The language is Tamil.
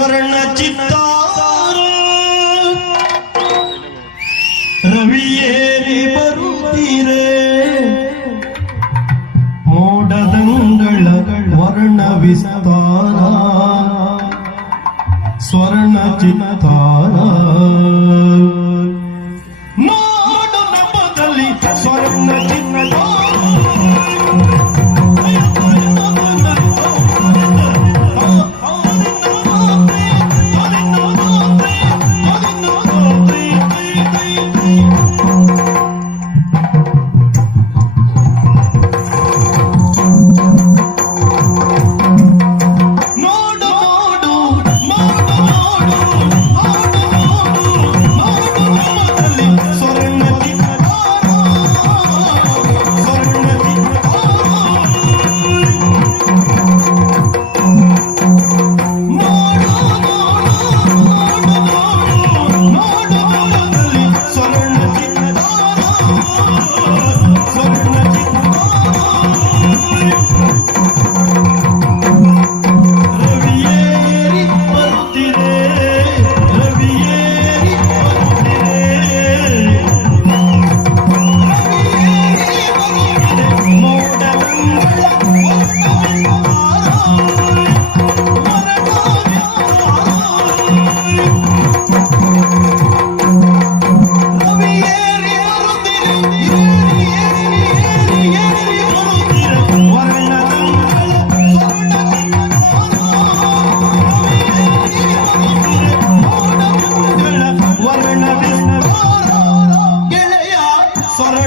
ஸ்வரண ரவியேறி வருத்தீரே மூடதங்கள் வர்ண விசாரா ஸ்வரண சின்னதாரா